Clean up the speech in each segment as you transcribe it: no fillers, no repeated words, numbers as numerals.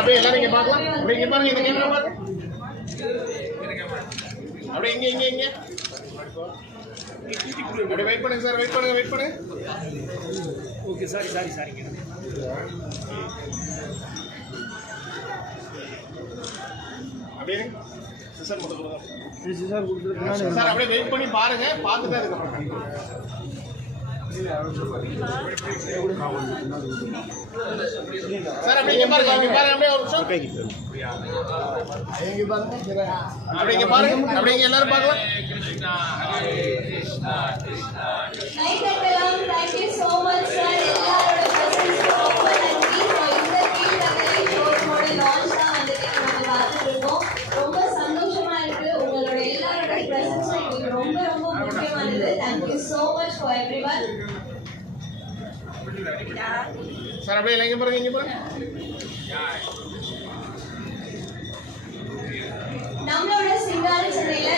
அப்படியே எல்லாரும் இங்க பார்க்கலாம். அப்படியே இங்க பாருங்க, இந்த கேமரா பாருங்க. அப்படியே இங்க இங்க இங்க அப்படியே வெயிட் பண்ணுங்க சார், வெயிட் பண்ணுங்க, வெயிட் பண்ணுங்க. ஓகே, சாரி அப்படியே சிசர் மட்டும் கொடுங்க. சிசர் கொடுத்துருக்கேன் சார். அப்படியே வெயிட் பண்ணி பாருங்க, பார்த்துட்டு அதுக்கப்புறம் சார் அப்படியே இங்க பாருங்க, இங்க பாருங்க, அப்படியே ஒரு நிமிஷம் இங்க பாருங்க, அப்படியே இங்க பாருங்க, அப்படியே இங்க எல்லாரும் பார்க்கலாம். Krishna Hare Krishna Krishna Thank you so much sir. எல்லாரோட பிரசன்ஸ் ரொம்ப நன்றி. இந்த கீழ் நகரை ஷோரூமோட லான்ச் தான் வந்துட்டு நம்ம பார்த்துட்டு இருக்கோம். ரொம்ப சந்தோஷமா இருக்கு. உங்களோட எல்லாரோட பிரசன்ஸ் எங்களுக்கு ரொம்ப ரொம்ப முக்கியமானது. Thank you so much for everyone. Sir அப்படியே இங்க பாருங்க, இங்க பாருங்க. நம்மளோட சிங்கார சென்னையில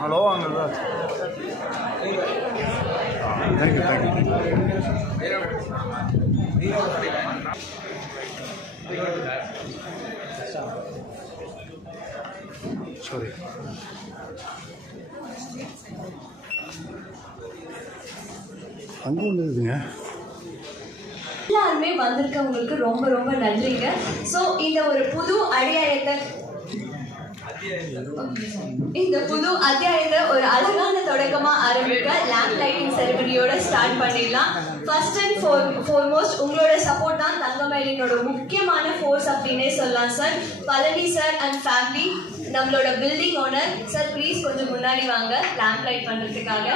ஹலோ வாங்க. Thank you sorry. அங்கே வந்துருதுங்க. எல்லாருமே வந்திருக்கவங்களுக்கு ரொம்ப ரொம்ப நன்றிங்க. ஸோ இந்த ஒரு புது அத்தியாயத்தை ஒரு அழகான தொடக்கமா ஆரம்பிக்க லேம்ப் லைட்டிங் செரிமனியோட ஸ்டார்ட் பண்ணிடலாம். ஃபர்ஸ்ட் அண்ட் ஃபோர்மோஸ்ட் உங்களோட சப்போர்ட் தான் தங்கமயிலினோட முக்கியமான ஃபோர்ஸ் அப்படின்னே சொல்லலாம் sir. Palani sir and family, நம்மளோட பில்டிங் ஓனர் சார், ப்ளீஸ் கொஞ்சம் முன்னாடி வாங்க லேம்ப் லைட் பண்ணுறதுக்காக.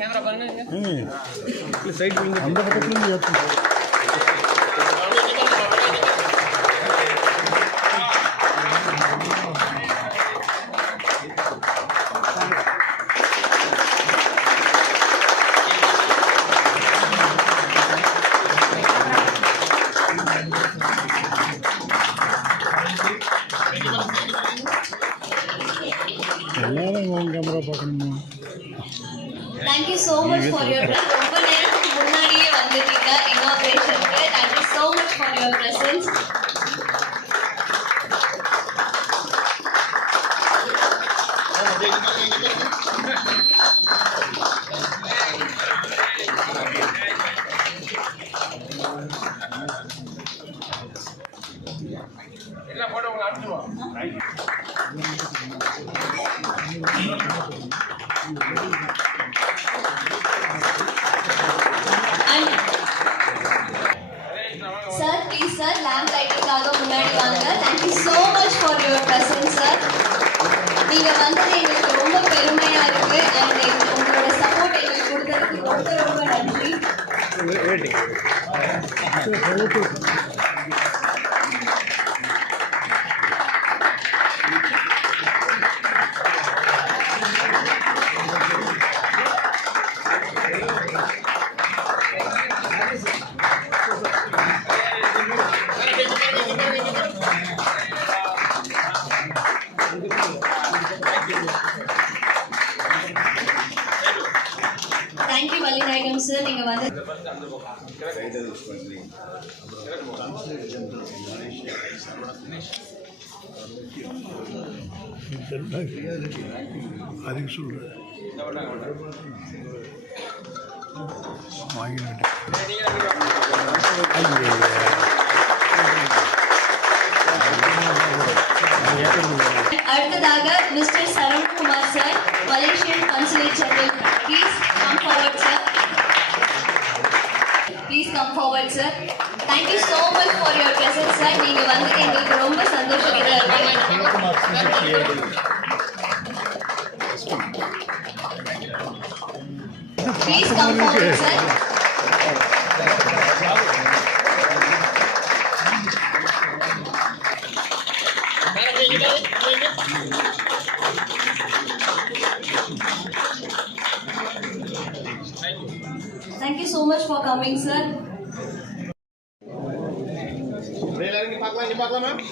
கேமரா பாருங்க. சைடு அந்த பக்கத்துல you so much for your presence. ரொம்ப நேரத்துக்கு முன்னாடியே வந்துட்டீங்க இனாகிரேஷனுக்கு. Thank you so much for your presence. எல்லாம் போட்டு உங்களை அனுப்பிச்சுவோம். Sir, please sir, lamp lighting-காக முன்னாடி வாங்க. Thank you so much for your presence, sir. நீங்க வந்தது எங்களுக்கு ரொம்ப பெருமையா இருக்கு and உங்களோட சப்போர்ட் எங்களுக்கு கொடுத்ததுக்கு ரொம்ப நன்றி. Thank you வள்ளிநாயகம் sir, நீங்க வந்து அதுக்கு சொல்கிறேன் வாங்கினேன். அடுத்ததாக mister Saravanakumar sir, Malaysian consulate general. Please come forward sir. Please come forward sir. Thank you so much for your presence sir. நீங்க வந்து எங்களுக்கு ரொம்ப சந்தோஷமா இருக்கு. Please come forward sir. Thank you so much for coming, sir. எல்லாரும் நீ பார்க்கலாம் ma'am.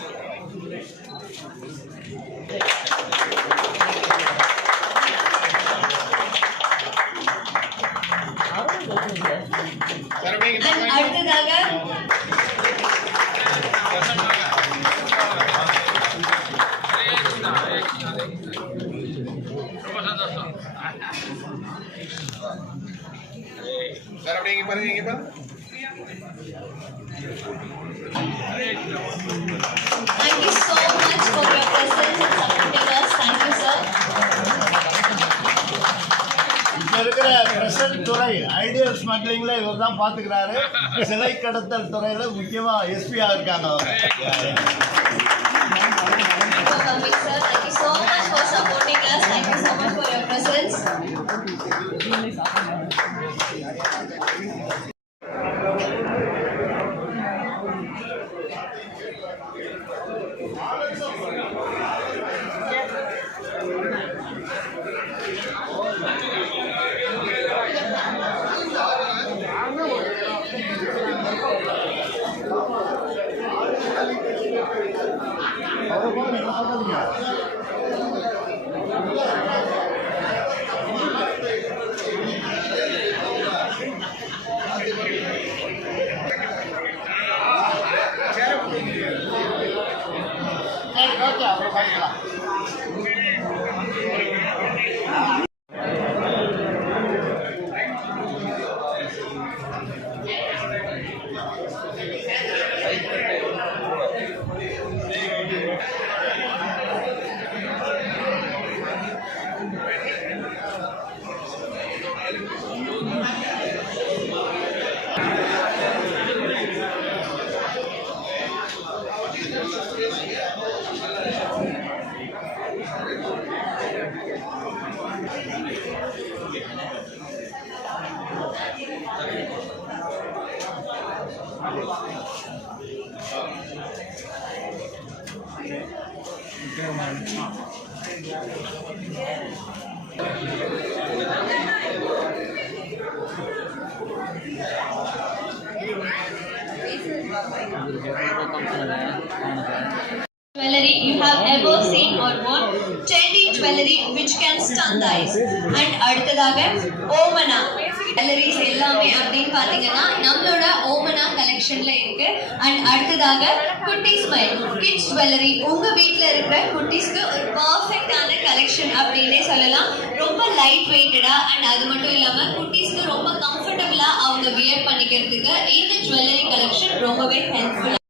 And அடுத்ததாக சார் அப்படியே இங்க பாருங்க, இங்க பாருங்க. thank you so much for your presence and supporting us. Thank you, sir. இப்ப இருக்கிற பிரசன்ட் துறை ஐடியல் ஸ்மக்லிங்ல இவர் தான் பாத்துக்கிறாரு. சிலை கடத்தல் துறையில முக்கியமா எஸ்பியா இருக்காங்க அவங்க. For coming, sir. Thank you so much for supporting us. Thank you so much for your presence. அப்புறம் பார்க்கலாம். Jewelry you have ever seen or worn. Trendy jewelry which can stun the eyes. And அடுத்ததாக ஓமனா jewelleries எல்லாமே அப்படின்னு பாத்தீங்கன்னா நம்மளோட ஓமனா கலெக்ஷன்ல இருக்கு. And அடுத்ததாக குட்டி ஸ்மைல் கிட்ஸ் ஜுவல்லரி, உங்க வீட்ல இருக்கிற குட்டீஸ்க்கு ஒரு பெர்ஃபெக்ட்டான கலெக்ஷன் அப்படின்னே சொல்லலாம். ரொம்ப லைட் வெயிட்டடா அண்ட் அது மட்டும் இல்லாம குட்டீஸ்க்கு ரொம்ப கம்ஃபர்டபுளா அவங்க வியர் பண்ணிக்கிறதுக்கு இந்த ஜுவல்லரி கலெக்ஷன் ரொம்பவே ஹெல்ப்ஃபுல்.